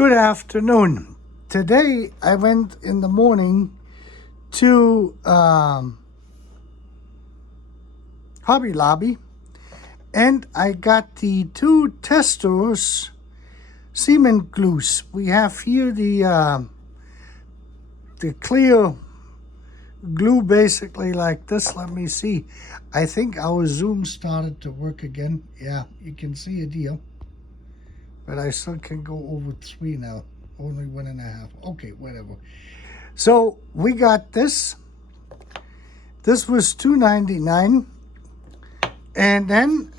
Good afternoon. Today I went in the morning to Hobby Lobby and I got the two Testors cement glues. We have here the clear glue, basically like this. Let me see. I think our Zoom started to work again. Yeah, you can see it here. But I still can go over 3 now. Only 1.5. Okay, whatever. So we got this. This was $2.99. And then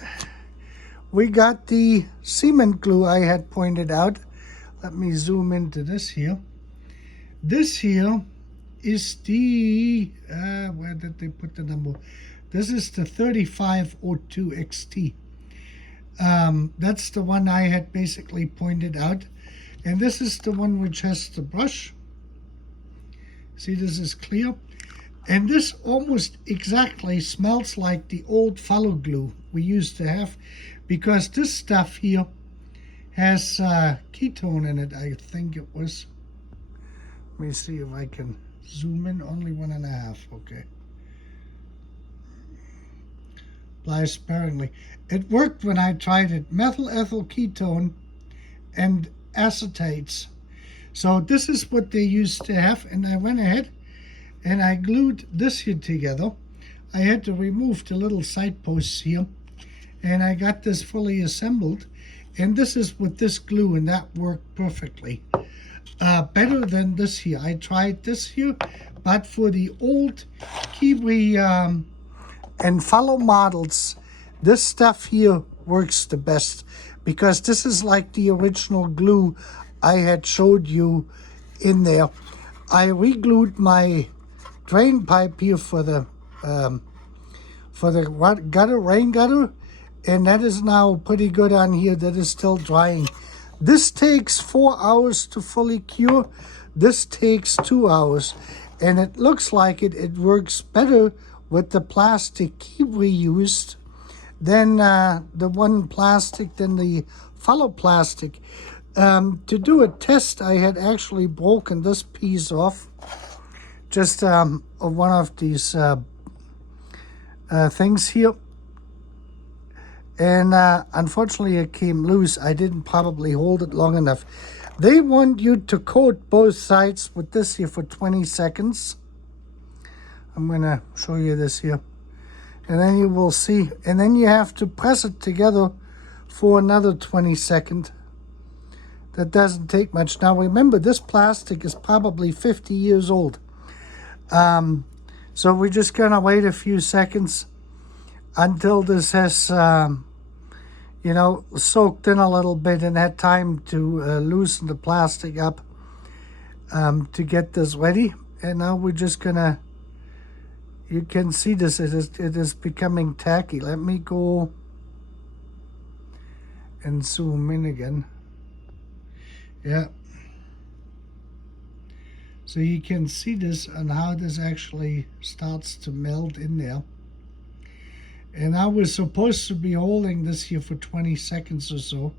we got the cement glue I had pointed out. Let me zoom into this here. This here is the, where did they put the number? This is the 3502 XT. That's the one I had basically pointed out. And this is the one which has the brush. See, this is clear. And this almost exactly smells like the old follow glue we used to have, because this stuff here has ketone in it, I think it was. Let me see if I can zoom in. Only 1.5, okay. Apply sparingly. It worked when I tried it. Methyl ethyl ketone and acetates. So this is what they used to have, and I went ahead and I glued this here together. I had to remove the little side posts here, and I got this fully assembled, and this is with this glue, and that worked perfectly. Better than this here. I tried this here, but for the old Kibri and follow models, this stuff here works the best, because this is like the original glue I had showed you in there. I re-glued my drain pipe here for the rain gutter, and that is now pretty good on here. That is still drying. This takes 4 hours to fully cure. This takes 2 hours, and it looks like it works better with the plastic Kibri used than the one plastic, than the follow plastic. To do a test, I had actually broken this piece off, just of one of these things here. And unfortunately it came loose. I didn't probably hold it long enough. They want you to coat both sides with this here for 20 seconds. I'm going to show you this here. And then you will see. And then you have to press it together for another 20 seconds. That doesn't take much. Now remember, this plastic is probably 50 years old. So we're just going to wait a few seconds until this has, soaked in a little bit and had time to loosen the plastic up to get this ready. And now we're just going to, you can see this, it is becoming tacky. Let me go and zoom in again. Yeah. So you can see this and how this actually starts to melt in there. And I was supposed to be holding this here for 20 seconds or so.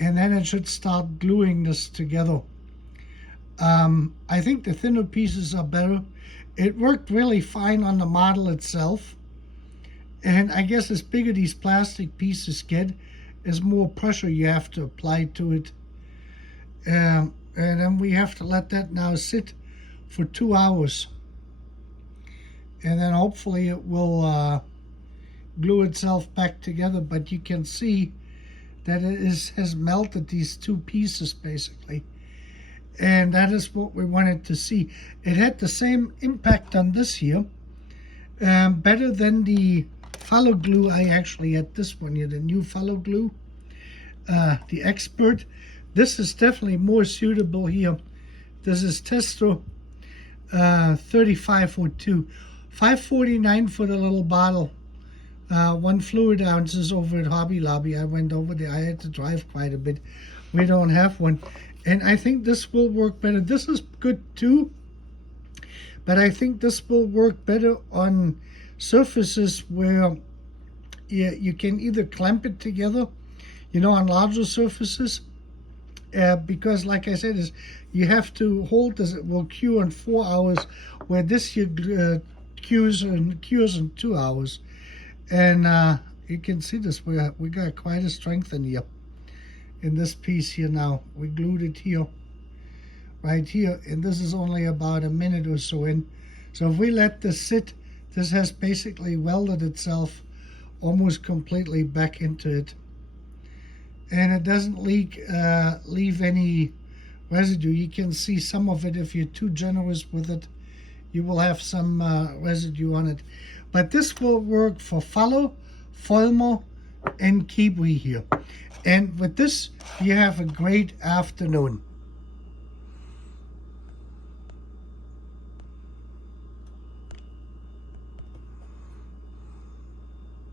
And then it should start gluing this together. I think the thinner pieces are better. It worked really fine on the model itself. And I guess as bigger these plastic pieces get, as more pressure you have to apply to it. And then we have to let that now sit for 2 hours. And then hopefully it will glue itself back together. But you can see that it has melted these two pieces basically. And that is what we wanted to see. It had the same impact on this here. Better than the follow glue. I actually had this one here, the new follow glue. The Expert. This is definitely more suitable here. This is Testors 3502. $5.49 for the little bottle. 1 fluid ounces over at Hobby Lobby. I went over there. I had to drive quite a bit. We don't have one. And I think this will work better. This is good too. But I think this will work better on surfaces where you can either clamp it together, on larger surfaces. because like I said, is you have to hold this. It will cure in 4 hours, where this you cures in 2 hours. And you can see this. We got quite a strength in here, in this piece here. Now we glued it here, right here, and this is only about a minute or so in. So if we let this sit, this has basically welded itself almost completely back into it, and it doesn't leave any residue. You can see some of it. If you're too generous with it, you will have some residue on it. But this will work for fallow, Vollmer, and Kibri here. And with this, you have a great afternoon.